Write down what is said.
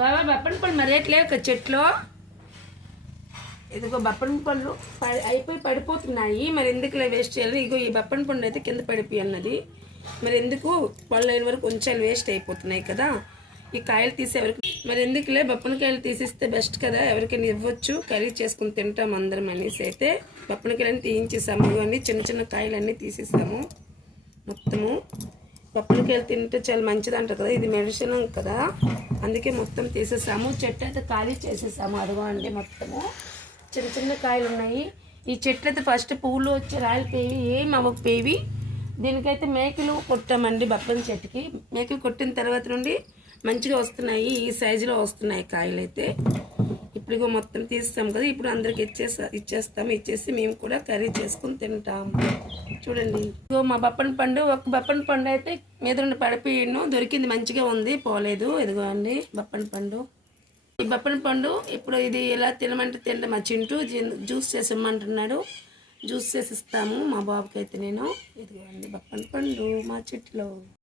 బాబా బప్పని పళ్ళు మరి రేట్ లేవు కదా చెట్లో. ఇదిగో బప్పని పళ్ళు అయిపోయి పడిపోతున్నాయి. మరి ఎందుకులే వేస్ట్ చేయాలి. ఇగో ఈ బప్పని పండు అయితే కింద పడిపోయి అన్నది. మరి ఎందుకు పళ్ళు అయిన వరకు కొంచెం వేస్ట్ అయిపోతున్నాయి కదా. ఈ కాయలు తీసి ఎవరికి మరి ఎందుకులే బప్పనికాయలు తీసిస్తే బెస్ట్ కదా, ఎవరికైనా ఇవ్వచ్చు, కర్రీ చేసుకుని తింటాం అందరం అనేసి అయితే బప్పనికాయలన్నీ తీయించేసాము. ఇవన్నీ చిన్న చిన్న కాయలన్నీ తీసేసాము మొత్తము. బప్పనికాయలు తింటే చాలా మంచిది అంటారు కదా, ఇది మెడిసిన్ కదా, అందుకే మొత్తం తీసేసాము. చెట్టు అయితే ఖాళీ చేసేసాము. అదిగో అండి మొత్తము చిన్న చిన్న కాయలు ఉన్నాయి. ఈ చెట్లు అయితే ఫస్ట్ పువ్వులు వచ్చి రాలిపోయి ఏం అవ్వకపోయేవి. దీనికైతే మేకలు కొట్టామండి. బప్పని చెట్టుకి మేకలు కొట్టిన తర్వాత నుండి మంచిగా వస్తున్నాయి. ఈ సైజులో వస్తున్నాయి కాయలు అయితే. ఇప్పుడు మొత్తం తీస్తాం కదా, ఇప్పుడు అందరికి ఇచ్చేసి మేము కూడా కర్రీ చేసుకుని తింటాము. చూడండి ఇగో మా బప్పని పండు. ఒక బప్పని పండు అయితే మీద నుండి పడిపోయాను, దొరికింది, మంచిగా ఉంది, పోలేదు. ఇదిగో అండి బప్పని పండు. ఈ బప్పని పండు ఇప్పుడు ఇది ఎలా తినమంటే తింటే మా చింటూ జ్యూస్ చేసి ఇమ్మంటున్నాడు. జ్యూస్ చేసి ఇస్తాము మా బాబుకి అయితే నేను. ఇదిగో అండి బప్పని పండు మా చెట్టులో.